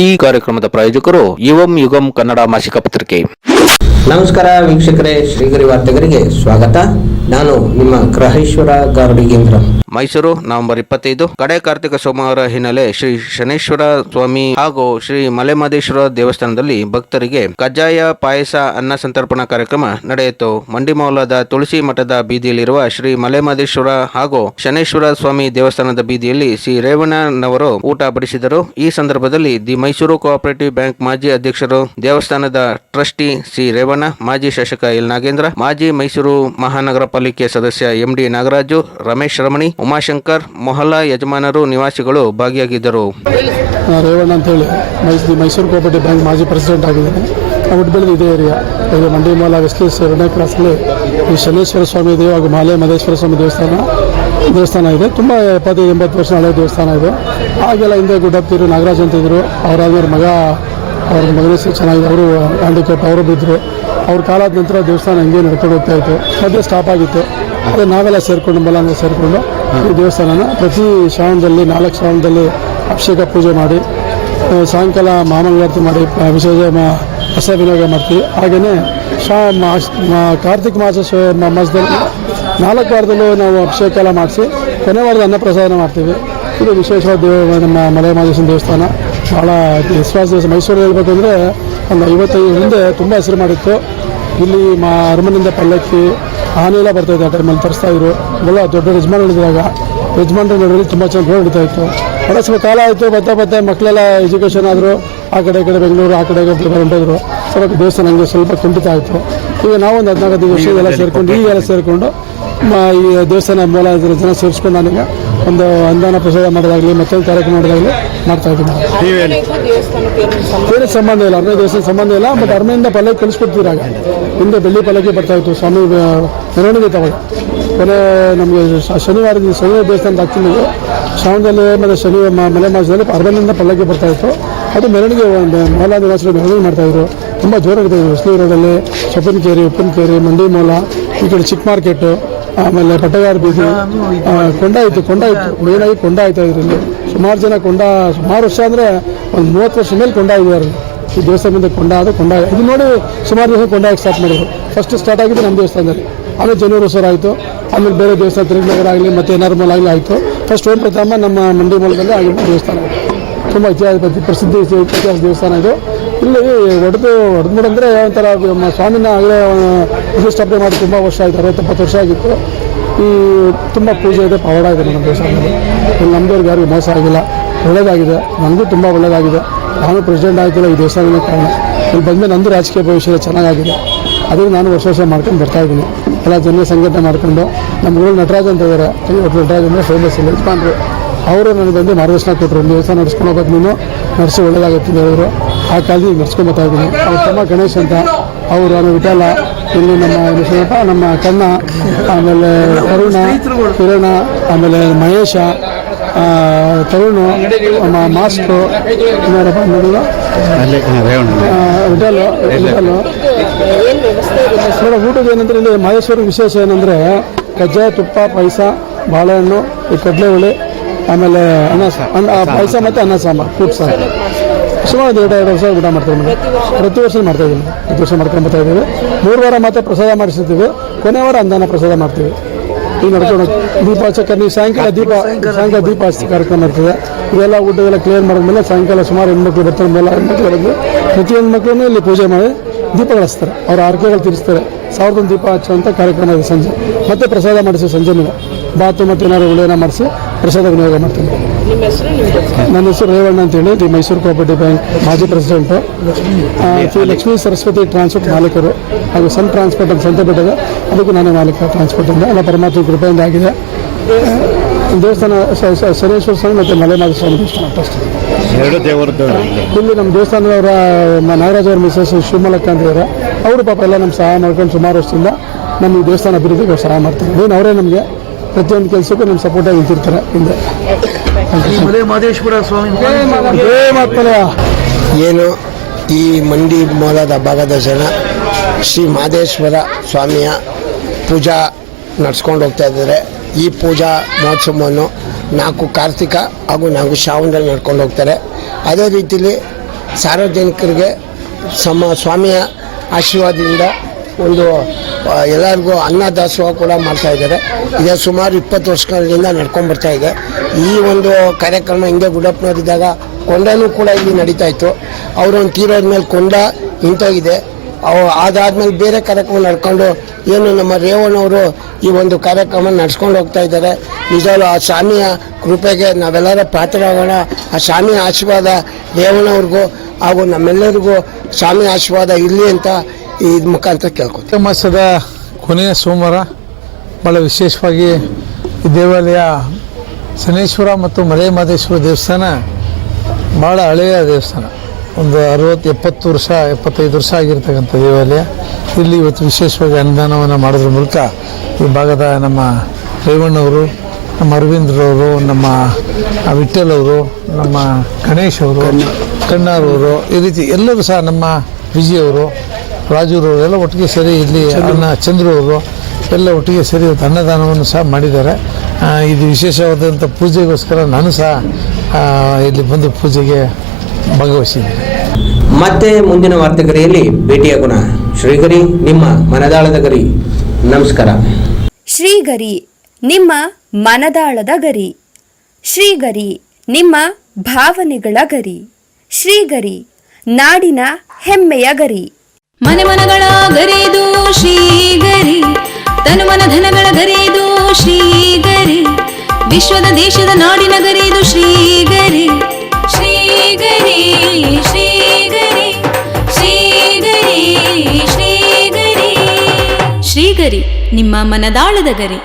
ಈ ಕಾರ್ಯಕ್ರಮದ ಪ್ರಾಯೋಜಕರು ಯುಗಂ ಕನ್ನಡ ಮಾಸಿಕ ಪತ್ರಿಕೆ. ನಮಸ್ಕಾರ ವೀಕ್ಷಕರೇ, ಶ್ರೀಗರಿ ವಾರ್ತೆಗರಿಗೆ ಸ್ವಾಗತ. ನಾನು ನಿಮ್ಮ ಗ್ರಹೇಶ್ವರ ಗಾರ್ಡಿಗೇಂದ್ರ. ಮೈಸೂರು ನವೆಂಬರ್ 25 ಕಡೆ ಕಾರ್ತಿಕ ಸೋಮವಾರ ಹಿನ್ನೆಲೆ ಶ್ರೀ ಶನೇಶ್ವರ ಸ್ವಾಮಿ ಹಾಗೂ ಶ್ರೀ ಮಲೆಮಹದೇಶ್ವರ ದೇವಸ್ಥಾನದಲ್ಲಿ ಭಕ್ತರಿಗೆ ಕಜ್ಜಾಯ ಪಾಯಸ ಅನ್ನ ಸಂತರ್ಪಣಾ ಕಾರ್ಯಕ್ರಮ ನಡೆಯಿತು. ಮಂಡಿಮೌಲದ ತುಳಸಿ ಮಠದ ಬೀದಿಯಲ್ಲಿರುವ ಶ್ರೀ ಮಲೆಮಹದೇಶ್ವರ ಹಾಗೂ ಶನೇಶ್ವರ ಸ್ವಾಮಿ ದೇವಸ್ಥಾನದ ಬೀದಿಯಲ್ಲಿ ಶ್ರೀ ರೇವಣ್ಣನವರು ಊಟ ಬಡಿಸಿದರು. ಈ ಸಂದರ್ಭದಲ್ಲಿ ದಿ ಮೈಸೂರು ಕೋಆಪರೇಟಿವ್ ಬ್ಯಾಂಕ್ ಮಾಜಿ ಅಧ್ಯಕ್ಷರು, ದೇವಸ್ಥಾನದ ಟ್ರಸ್ಟಿ ಶ್ರೀ ರೇವಣ್ಣ, ಮಾಜಿ ಶಾಸಕ ಎಲ್ ನಾಗೇಂದ್ರ, ಮಾಜಿ ಮೈಸೂರು ಮಹಾನಗರ ಪಾಲಿಕೆ ಸದಸ್ಯ ಎಂಡಿ ನಾಗರಾಜು, ರಮೇಶ್ ರಮಣಿ, ಉಮಾಶಂಕರ್, ಮೊಹಲ್ಲಾ ಯಜಮಾನರು, ನಿವಾಸಿಗಳು ಭಾಗಿಯಾಗಿದ್ದರು. ರೇವಣ್ಣ ಅಂತೇಳಿ ಮೈಸೂರು ಕೋಆಪರೇಟಿವ್ ಬ್ಯಾಂಕ್ ಮಾಜಿ ಪ್ರೆಸಿಡೆಂಟ್ ಆಗಿದ್ದೇನೆ. ಹುಟ್ಟು ಬೆಳೆದು ಇದೇ ಏರಿಯಾ ಇದು ಮಂಡಿಮೂಲ ವೆಸ್ಟ್ಲೀಸ್ 2ನೇ ಕ್ರಾಸಲ್ಲಿ ಈ ಶನೇಶ್ವರ ಸ್ವಾಮಿ ದೇವ ಹಾಗೂ ಮಲೆಮಹದೇಶ್ವರ ಸ್ವಾಮಿ ದೇವಸ್ಥಾನ ಇದೆ. ತುಂಬ 70-80 ವರ್ಷ ಹಳೆಯ ದೇವಸ್ಥಾನ ಇದು. ಆಗೆಲ್ಲ ಹಿಂದೆ ಗುಡ್ಡಪ್ತಿರು ನಾಗರಾಜ್ ಅಂತ ಇದ್ರು. ಅವರಾದ್ಮೇಲೆ ಅವ್ರ ಮಗನ ಚೆನ್ನಾಗಿದೆ. ಅವರು ಹ್ಯಾಂಡಿಕ್ಯಾಪ್, ಅವರು ಬಿದ್ದರು. ಅವ್ರ ಕಾಲಾದ ನಂತರ ದೇವಸ್ಥಾನ ಹಂಗೆ ನಡ್ಕೊಂಡು ಹೋಗ್ತಾ ಇತ್ತು. ಮಧ್ಯೆ ಸ್ಟಾಪ್ ಆಗಿತ್ತು. ಅದೇ ನಾವೆಲ್ಲ ಸೇರಿಕೊಂಡು ಮಲಾಂಗ ಸೇರಿಕೊಂಡು ಈ ದೇವಸ್ಥಾನನ ಪ್ರತಿ ಶ್ರಾವಣದಲ್ಲಿ 4 ಶ್ರಾವಣದಲ್ಲಿ ಅಭಿಷೇಕ ಪೂಜೆ ಮಾಡಿ ಸಾಯಂಕಾಲ ಮಹಾಮಂಗಳಾರತಿ ಮಾಡಿ ವಿಶೇಷ ಹೊಸ ವಿನಿಯೋಗ ಮಾಡ್ತೀವಿ. ಹಾಗೆಯೇ ಕಾರ್ತಿಕ ಮಾಸದಲ್ಲಿ 4 ವಾರದಲ್ಲೂ ನಾವು ಅಭಿಷೇಕ ಎಲ್ಲ ಮಾಡಿಸಿ ಕೊನೆ ವಾರದ ಅನ್ನಪ್ರಸಾದನ ಮಾಡ್ತೀವಿ. ಇದು ವಿಶೇಷವಾದ ನಮ್ಮ ಮಲೆಮಹದೇಶ್ವರ ದೇವಸ್ಥಾನ. ಭಾಳ ವಿಶ್ವಾಸ ದೇವಸ್ಥಾನ. ಮೈಸೂರು ಹೇಳ್ಬೇಕು ಅಂದರೆ ಒಂದು 55 ಹಿಂದೆ ತುಂಬ ಹೆಸರು ಮಾಡಿತ್ತು. ಇಲ್ಲಿ ಅರಮನೆಯಿಂದ ಪಲ್ಲಕ್ಕಿ ಆನೆಲ್ಲ ಬರ್ತಾಯಿತ್ತು. ಆ ಟೈಮಲ್ಲಿ ತರಿಸ್ತಾಯಿದ್ರು. ಎಲ್ಲ ದೊಡ್ಡ ಯಜಮಾನರಿದ್ದಾಗ ಯಜಮಾನರ ನಡುವೆ ತುಂಬ ಚೆನ್ನಾಗಿ ರೋಡ್ ಹಿಡಿತಾ ಇತ್ತು. ಬಹಳ ಸ್ವಲ್ಪ ಕಾಲ ಆಯಿತು. ಬರ್ತಾ ಮಕ್ಕಳೆಲ್ಲ ಎಜುಕೇಷನ್ ಆದರು. ಆ ಕಡೆ ಬೆಂಗಳೂರು, ಆ ಕಡೆ ಹೊಂಟೋದ್ರು. ಸ್ವಲ್ಪ ದೇವಸ್ಥಾನ ಹಂಗೆ ಸ್ವಲ್ಪ ಕುಂಠಿತ ಆಯಿತು. ಈಗ ನಾವೊಂದು 14 ವರ್ಷ ಎಲ್ಲ ಸೇರಿಕೊಂಡು ಈಗೆಲ್ಲ ಸೇರಿಕೊಂಡು ಈ ದೇವಸ್ಥಾನ ಮೂಲ ಜನ ಸೇರಿಸ್ಕೊಂಡು ನಾನೀಗ ಒಂದು ಅನುದಾನ ಪ್ರಸಾದ ಮಾಡೋದಾಗಲಿ ಮತ್ತೊಂದು ಕಾರ್ಯಕ್ರಮ ಮಾಡೋದಾಗಲಿ ಮಾಡ್ತಾ ಇದ್ದೀನಿ. ಬೇರೆ ಸಂಬಂಧ ಇಲ್ಲ, ಅರಮನೆ ದೇವಸ್ಥಾನ ಸಂಬಂಧ ಇಲ್ಲ. ಬಟ್ ಅರಮನೆಯಿಂದ ಪಲ್ಲಕ್ಕಿ ಕಳಿಸ್ಕೊಡ್ತೀವಿ. ಆಗ ಹಿಂದೆ ಬೆಳ್ಳಿ ಪಲ್ಲಕ್ಕಿ ಬರ್ತಾಯಿತ್ತು. ಸ್ವಾಮಿ ಮೆರವಣಿಗೆ ತಗೊಂಡು ಕೊನೆ ನಮಗೆ ಶನಿವಾರ ದೇವಸ್ಥಾನದ ಹಾಕ್ತೀನಿ. ಶ್ರಾವಣದಲ್ಲಿ ಮತ್ತು ಮಲೆ ಮಾಸದಲ್ಲಿ ಅರಮನೆಯಿಂದ ಪಲ್ಲಕ್ಕಿ ಬರ್ತಾಯಿತ್ತು. ಅದು ಮೆರವಣಿಗೆ ಮೌಲ ನಿವಾಸಗಳು ಮೆರವಣಿಗೆ ಮಾಡ್ತಾಯಿದ್ರು. ತುಂಬ ಜೋರಾಗಿರ್ತಾಯಿದ್ರು. ಹೊಸಲಿ ರೋಡಲ್ಲಿ ಸೊಪ್ಪಿನಕೇರಿ, ಉಪ್ಪಿನಕೇರಿ, ಮಂಡಿಮೂಲ, ಈ ಕಡೆ ಚಿಕ್ಕ ಮಾರ್ಕೆಟು, ಆಮೇಲೆ ಪಟ್ಟಗಾರ ಬೀದಿ, ಕೊಂಡ ಇತ್ತು. ಮೇಯ್ನಾಗಿ ಕೊಂಡ ಆಯ್ತಾ ಇದ್ರು. ಇಲ್ಲಿ ಸುಮಾರು ಜನ ಸುಮಾರು ವರ್ಷ ಅಂದರೆ ಒಂದು 30 ವರ್ಷ ಮೇಲೆ ಕೊಂಡ ಇದ್ದಾರೆ. ಈ ದೇವಸ್ಥಾನದಿಂದ ಕೊಂಡ ಇದು ನೋಡಿ ಸುಮಾರು ದಿವಸ ಕೊಂಡ ಸ್ಟಾರ್ಟ್ ಮಾಡಿದ್ರು. ಫಸ್ಟ್ ಸ್ಟಾರ್ಟ್ ಆಗಿದ್ದು ನಮ್ಮ ದೇವಸ್ಥಾನದಲ್ಲಿ. ಆಮೇಲೆ ಜನವರಿ ಸರ್ ಆಯಿತು. ಆಮೇಲೆ ಬೇರೆ ದೇವಸ್ಥಾನ ತಿರುಗನಗರ ಆಗಲಿ ಮತ್ತು ಎನ್ಆರ್ ಆಗಲಿ ಆಯಿತು. ಫಸ್ಟ್ ಓಂ ಪ್ರಥಮ ನಮ್ಮ ಮಂಡಿ ಮೂಲದಲ್ಲಿ ಆಗಿರೋ ದೇವಸ್ಥಾನ. ತುಂಬ ಪ್ರಸಿದ್ಧ ಇತಿಹಾಸ ದೇವಸ್ಥಾನ ಇದು. ಇಲ್ಲಿ ಹೊಡೆದ್ಬಿಡಂದರೆ ಒಂಥರ ಸ್ವಾಮಿನ ಆಗಲೇ ಪ್ರತಿಷ್ಠಾಪನೆ ಮಾಡಿ ತುಂಬ ವರ್ಷ ಆಯಿತು. 60-70 ವರ್ಷ ಆಗಿತ್ತು. ಈ ತುಂಬ ಪೂಜೆ ಇದೆ, ಪವಾಡ ಇದೆ ನಮ್ಮ ದೇವಸ್ಥಾನದಲ್ಲಿ. ಇಲ್ಲಿ ನಮ್ಮದವ್ರಿಗೆ ಯಾರಿಗೂ ಮೋಸ ಆಗಿಲ್ಲ, ಒಳ್ಳೆಯದಾಗಿದೆ. ನನಗೂ ತುಂಬ ಒಳ್ಳೆಯದಾಗಿದೆ. ನಾನು ಪ್ರೆಸಿಡೆಂಟ್ ಆಯ್ತಿಲ್ಲ ಈ ದೇವಸ್ಥಾನದ ಕಾರಣ. ಇಲ್ಲಿ ಬಂದಮೇಲೆ ನಂದು ರಾಜಕೀಯ ಭವಿಷ್ಯ ಚೆನ್ನಾಗಾಗಿದೆ. ಅದಕ್ಕೆ ನಾನು ವರ್ಷ ಮಾಡ್ಕೊಂಡು ಬರ್ತಾಯಿದ್ದೀನಿ. ಎಲ್ಲ ಜನ ಸಂಘಟನೆ ಮಾಡಿಕೊಂಡು ನಮ್ಮ ಊರಲ್ಲಿ ನಟರಾಜ್ ಅಂತ ಇದ್ದಾರೆ. ನಟರಾಜ್ ಅಂದರೆ ಫೇಮಸ್ ಇಲ್ಲ ಯಜಮಾನ್ರು. ಅವರು ನನಗೆ ಬಂದು ಮಾರ್ಗದರ್ಶನ ಕೊಟ್ಟರು. ದೇವಸ್ಥಾನ ನಡ್ಸ್ಕೊಂಡು ಹೋಗೋದು ನೀನು ನಡೆಸಿ ಒಳ್ಳೆಯದಾಗುತ್ತೆ ಹೇಳಿದ್ರು. ಆ ಕಾಲದಲ್ಲಿ ಈಗ ನಡ್ಸ್ಕೊಂಡು ಬರ್ತಾಯಿದ್ದೀನಿ. ಅವ್ರ ತಮ್ಮ ಗಣೇಶ್ ಅಂತ ಅವರು, ನಾನು ವಿಠಲ, ಇಲ್ಲಿ ನಮ್ಮ ಕಣ್ಣ, ಆಮೇಲೆ ಕಿರಣ, ಆಮೇಲೆ ಮಹೇಶ, ತರುಣು, ಮಾಸ್ಟ್ರು, ವಿಠಲು. ಊಟದ ಏನಂದ್ರೆ ಇಲ್ಲಿ ಮಹೇಶ್ವರ ವಿಶೇಷ ಏನಂದರೆ ಕಜ್ಜಾಯ, ತುಪ್ಪ, ಪಾಯಸ, ಬಾಳೆಹಣ್ಣು, ಈ ಕಡಲೆಹುಳಿ, ಆಮೇಲೆ ಪಾಯಸ ಮತ್ತು ಅನ್ನ ಸಾಂಬಾರು, ಕೂಟ್ ಸಾಂಬಾರು. ಸುಮಾರು 2 ವರ್ಷ ಊಟ ಮಾಡ್ತೀವಿ. ಪ್ರತಿ ವರ್ಷ ಮಾಡ್ತಾಯಿದ್ದೀನಿ. ಪ್ರತಿ ವರ್ಷ ಮಾಡ್ಕೊಂಡು ಬರ್ತಾಯಿದ್ದೀವಿ. 3 ವಾರ ಮಾತ್ರ ಪ್ರಸಾದ ಮಾಡಿಸಿರ್ತೀವಿ. ಕೊನೆ ವಾರ ಅನ್ನ ಪ್ರಸಾದ ಮಾಡ್ತೀವಿ. ಈಗ ನಡ್ಕೊಂಡು ದೀಪ ಹಚ್ಚಕ್ಕೆ ಸಾಯಂಕಾಲ ದೀಪ ಹಚ್ಚಿ ಕಾರ್ಯಕ್ರಮ ಇರ್ತದೆ. ಇದೆಲ್ಲ ಊಟದೆಲ್ಲ ಕ್ಲಿಯರ್ ಮಾಡಿದ್ಮೇಲೆ ಸಾಯಂಕಾಲ ಸುಮಾರು ಹೆಣ್ಮಕ್ಳು ಬರ್ತಾರೆ. ಹೆಣ್ಮಕ್ಳು ಬಂದು ಪ್ರತಿ ಹೆಣ್ಮಕ್ಳೂ ಇಲ್ಲಿ ಪೂಜೆ ಮಾಡಿ ದೀಪಗಳು ಹಚ್ತಾರೆ. ಅವ್ರ ಆರ್ಕೆಗಳು ತೀರಿಸ್ತಾರೆ. 1001 ದೀಪ ಹಚ್ಚುವಂಥ ಕಾರ್ಯಕ್ರಮ ಇದೆ ಸಂಜೆ. ಮತ್ತೆ ಪ್ರಸಾದ ಮಾಡಿಸಿ ಸಂಜೆ ಮೇಲೆ ಬಾತು ಮತ್ತು ಏನಾದ್ರು ಉಳಿಯನ್ನ ಮಾಡಿಸಿ ಪ್ರಸಾದ ವಿನಿಯೋಗ ಮಾಡ್ತೀನಿ. ನನ್ನ ಹೆಸರು ರೇವಣ್ಣ ಅಂತೇಳಿ, ದಿ ಮೈಸೂರು ಕೋಆಪರೇಟಿವ್ ಬ್ಯಾಂಕ್ ಮಾಜಿ ಪ್ರೆಸಿಡೆಂಟು. ಲಕ್ಷ್ಮೀ ಸರಸ್ವತಿ ಟ್ರಾನ್ಸ್ಪೋರ್ಟ್ ಮಾಲೀಕರು ಹಾಗೂ ಸನ್ ಟ್ರಾನ್ಸ್ಪೋರ್ಟ್ ಅಂತ ಸಂತೆಪೇಟೆಗೆ, ಅದಕ್ಕೂ ನಾನೇ ಮಾಲೀಕ ಟ್ರಾನ್ಸ್ಪೋರ್ಟಿಂದ. ಎಲ್ಲ ಪರಮಾತ್ಮ ಕೃಪೆಯಿಂದ ಆಗಿದೆ. ದೇವಸ್ಥಾನ ಶನೇಶ್ವರ ಸ್ವಾಮಿ ಮತ್ತು ಮಲೆಮಹದೇಶ್ವರ ಸ್ವಾಮಿ ದೇವಸ್ಥಾನ ಅಷ್ಟೇ. ಇಲ್ಲಿ ನಮ್ಮ ದೇವಸ್ಥಾನದವರ ನಾಗರಾಜ್ ಅವ್ರ ಮಿಸಸ್ ಶಿವಮಲಕ್ಕ ಅಂತಿದ್ದಾರೆ. ಅವರು ಪಾಪ ಎಲ್ಲ ನಮ್ಮ ಸಹಾಯ ಮಾಡ್ಕೊಂಡು ಸುಮಾರು ವರ್ಷದಿಂದ ನಮ್ಮ ಈ ದೇವಸ್ಥಾನ ಅಭಿವೃದ್ಧಿಗೆ ಸಹಾಯ ಮಾಡ್ತಾರೆ. ಏನು ಅವರೇ ನಮಗೆ ಪ್ರತಿಯೊಂದು ಕೆಲಸಕ್ಕೂ ನಮ್ಮ ಸಪೋರ್ಟಾಗಿ ನಿಂತಿರ್ತಾರೆ ಹಿಂದೆ. ಮಹದೇಶ್ವರ ಸ್ವಾಮಿ ಏನು ಈ ಮಂಡಿ ಮೂಲದ ಭಾಗದ ಜನ ಶ್ರೀ ಮಹದೇಶ್ವರ ಸ್ವಾಮಿಯ ಪೂಜಾ ನಡೆಸ್ಕೊಂಡು ಹೋಗ್ತಾ ಇದ್ದಾರೆ. ಈ ಪೂಜಾ ಮಹೋತ್ಸವವನ್ನು 4 ಕಾರ್ತಿಕ ಹಾಗೂ 4 ಶ್ರಾವಣದಲ್ಲಿ ನಡ್ಕೊಂಡು ಹೋಗ್ತಾರೆ. ಅದೇ ರೀತಿಯಲ್ಲಿ ಸಾರ್ವಜನಿಕರಿಗೆ ಸ್ವಾಮಿಯ ಆಶೀರ್ವಾದದಿಂದ ಒಂದು ಎಲ್ಲರಿಗೂ ಅನ್ನದಾಸೋಹ ಕೂಡ ಮಾಡ್ತಾ ಇದ್ದಾರೆ. ಇದೇ ಸುಮಾರು 20 ವರ್ಷಗಳಿಂದ ನಡ್ಕೊಂಡು ಬರ್ತಾ ಇದೆ. ಈ ಒಂದು ಕಾರ್ಯಕ್ರಮ ಹಿಂದೆ ಗುಡಪ್ಪನವರಿದ್ದಾಗ ಕೊಂಡನೂ ಕೂಡ ಇಲ್ಲಿ ನಡೀತಾ ಇತ್ತು. ಅವರೊಂದು ತೀರೋದ್ಮೇಲೆ ಕೊಂಡ ನಿಂತೋಗಿದೆ. ಅದಾದ್ಮೇಲೆ ಬೇರೆ ಕಾರ್ಯಕ್ರಮ ನಡ್ಕೊಂಡು ಏನು ನಮ್ಮ ರೇವಣ್ಣವರು ಈ ಒಂದು ಕಾರ್ಯಕ್ರಮ ನಡ್ಸ್ಕೊಂಡು ಹೋಗ್ತಾ ಇದ್ದಾರೆ. ನಿಜವಾಗ್ಲೂ ಆ ಸ್ವಾಮಿಯ ಕೃಪೆಗೆ ನಾವೆಲ್ಲರ ಪಾತ್ರರಾಗೋಣ. ಆ ಸ್ವಾಮಿಯ ಆಶೀರ್ವಾದ ರೇವಣ್ಣವ್ರಿಗೂ ಹಾಗೂ ನಮ್ಮೆಲ್ಲರಿಗೂ ಸ್ವಾಮಿ ಆಶೀರ್ವಾದ ಇರಲಿ ಅಂತ ಈ ಮುಖಾಂತರ ಕೇಳ್ಕೊತೀವಿ. ಮಾಸದ ಕೊನೆಯ ಸೋಮವಾರ ಭಾಳ ವಿಶೇಷವಾಗಿ ಈ ದೇವಾಲಯ ಶನೇಶ್ವರ ಮತ್ತು ಮಲೆ ಮಹದೇಶ್ವರ ದೇವಸ್ಥಾನ ಭಾಳ ಹಳೆಯ ದೇವಸ್ಥಾನ. ಒಂದು 60-70 ವರ್ಷ 75 ವರ್ಷ ಆಗಿರ್ತಕ್ಕಂಥ ದೇವಾಲಯ. ಇಲ್ಲಿ ಇವತ್ತು ವಿಶೇಷವಾಗಿ ಅನ್ನದಾನವನ್ನು ಮಾಡೋದ್ರ ಮೂಲಕ ಈ ಭಾಗದ ನಮ್ಮ ರೇವಣ್ಣವರು, ನಮ್ಮ ಅರವಿಂದ್ರವರು, ನಮ್ಮ ವಿಠಲ್ ಅವರು, ನಮ್ಮ ಗಣೇಶ್ ಅವರು, ಕಣ್ಣಾರವರು, ಈ ರೀತಿ ಎಲ್ಲರೂ ಸಹ ನಮ್ಮ ವಿಜಯವರು, ರಾಜೂರವರು ಎಲ್ಲ ಒಟ್ಟಿಗೆ ಸೇರಿ ಇಲ್ಲಿ ಚಂದ್ರವರು ಎಲ್ಲ ಒಟ್ಟಿಗೆ ಸೇರಿ ಇವತ್ತು ಅನ್ನದಾನವನ್ನು ಸಹ ಮಾಡಿದ್ದಾರೆ. ಇದು ವಿಶೇಷವಾದಂಥ ಪೂಜೆಗೋಸ್ಕರ ನಾನು ಸಹ ಇಲ್ಲಿ ಬಂದು ಪೂಜೆಗೆ ಭಾಗವಹಿಸಿದ್ದೇನೆ. ಮತ್ತೆ ಮುಂದಿನ ವಾರ್ತೆಗರಿಯಲ್ಲಿ ಭೇಟಿಯಾಗೋಣ. ಶ್ರೀಗರಿ ನಿಮ್ಮ ಮನದಾಳದ ಗರಿ. ನಮಸ್ಕಾರ. ಶ್ರೀಗರಿ ನಿಮ್ಮ ಮನದಾಳದ ಗರಿ. ಶ್ರೀಗರಿ ನಿಮ್ಮ ಭಾವನೆಗಳ ಗರಿ. ಶ್ರೀಗರಿ ನಾಡಿನ ಹೆಮ್ಮೆಯ ಗರಿ. ಮನೆ ಮನಗಳ ಗರಿದು ಶ್ರೀಗರಿ, ತನು ಮನ ಧನಗಳ ಗರಿದು ಶ್ರೀಗರಿ, ವಿಶ್ವದ ದೇಶದ ನಾಡಿನ ಗರಿದು ಶ್ರೀಗರಿ. ಶ್ರೀಗರಿ ಶ್ರೀಗರಿ ಶ್ರೀಗರಿ ಶ್ರೀಗರಿ ಶ್ರೀಗರಿ ನಿಮ್ಮ ಮನದಾಳದ ಗರಿ.